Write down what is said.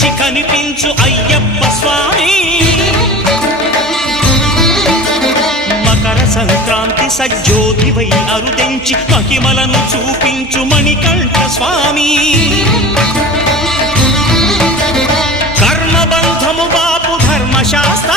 మించి కనిపించు అయ్యప్ప స్వామి మకర సంక్రాంతి సజ్జోతివై అరుదెంచి మహిమలను చూపించు మణికంఠ స్వామి కర్మబంధము బాపు ధర్మశాస్త్ర